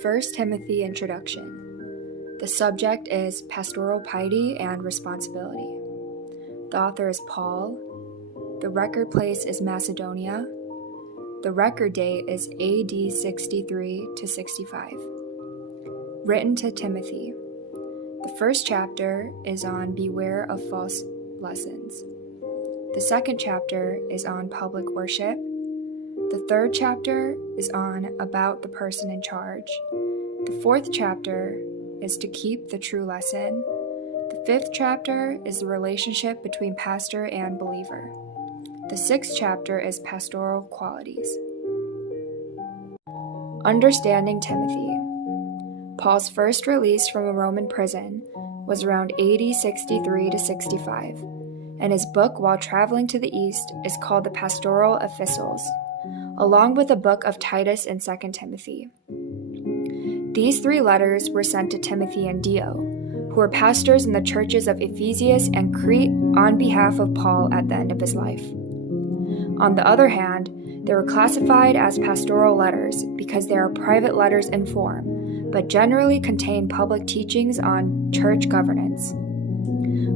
1 Timothy Introduction. The subject is Pastoral Piety and Responsibility. The author is Paul. The record place is Macedonia. The record date is AD 63 to 65. Written to Timothy. The first chapter is on Beware of False Lessons. The second chapter is on Public Worship. The third chapter is on About the Person in Charge. The fourth chapter is To Keep the True Lesson. The fifth chapter is the relationship between pastor and believer. The sixth chapter is Pastoral Qualities. Understanding Timothy. Paul's first release from a Roman prison was around AD 63 to 65, and his book while traveling to the east is called the Pastoral Epistles, along with a book of Titus and 2 Timothy. These three letters were sent to Timothy and Dio, who were pastors in the churches of Ephesus and Crete on behalf of Paul at the end of his life. On the other hand, they were classified as pastoral letters because they are private letters in form, but generally contain public teachings on church governance.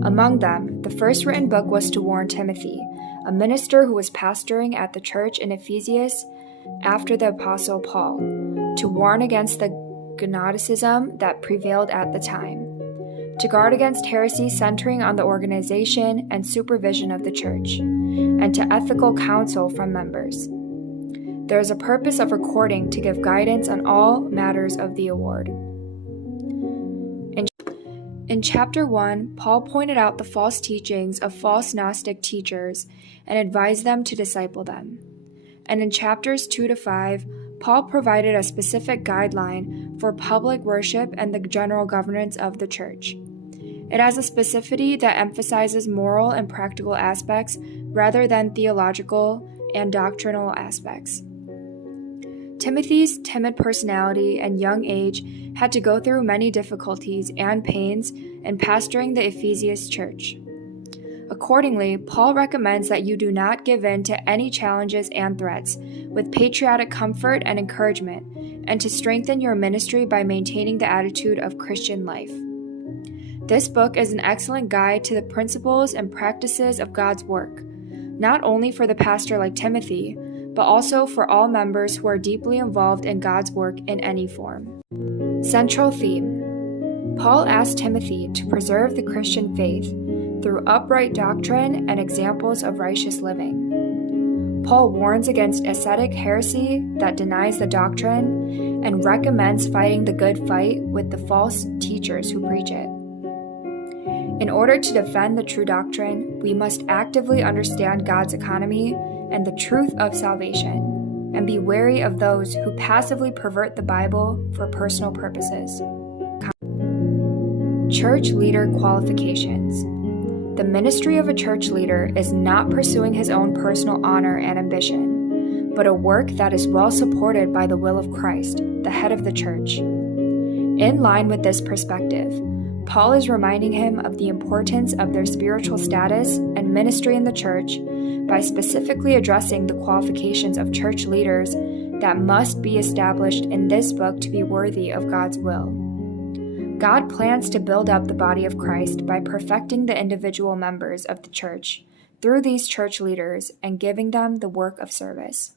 Among them, the first written book was to warn Timothy, a minister who was pastoring at the church in Ephesus after the Apostle Paul, to warn against the Gnosticism that prevailed at the time, to guard against heresy centering on the organization and supervision of the church, and to ethical counsel from members. There is a purpose of recording to give guidance on all matters of the award. In Chapter 1, Paul pointed out the false teachings of false Gnostic teachers and advised them to disciple them. And in Chapters 2 to 5, Paul provided a specific guideline for public worship and the general governance of the church. It has a specificity that emphasizes moral and practical aspects rather than theological and doctrinal aspects. Timothy's timid personality and young age had to go through many difficulties and pains in pastoring the Ephesus church. Accordingly, Paul recommends that you do not give in to any challenges and threats, with patriotic comfort and encouragement, and to strengthen your ministry by maintaining the attitude of Christian life. This book is an excellent guide to the principles and practices of God's work, not only for the pastor like Timothy, but also for all members who are deeply involved in God's work in any form. Central theme. Paul asked Timothy to preserve the Christian faith through upright doctrine and examples of righteous living. Paul warns against ascetic heresy that denies the doctrine and recommends fighting the good fight with the false teachers who preach it. In order to defend the true doctrine, we must actively understand God's economy and the truth of salvation, and be wary of those who passively pervert the Bible for personal purposes. Church leader qualifications. The ministry of a church leader is not pursuing his own personal honor and ambition, but a work that is well supported by the will of Christ, the head of the church. In line with this perspective, Paul is reminding him of the importance of their spiritual status and ministry in the church by specifically addressing the qualifications of church leaders that must be established in this book to be worthy of God's will. God plans to build up the body of Christ by perfecting the individual members of the church through these church leaders and giving them the work of service.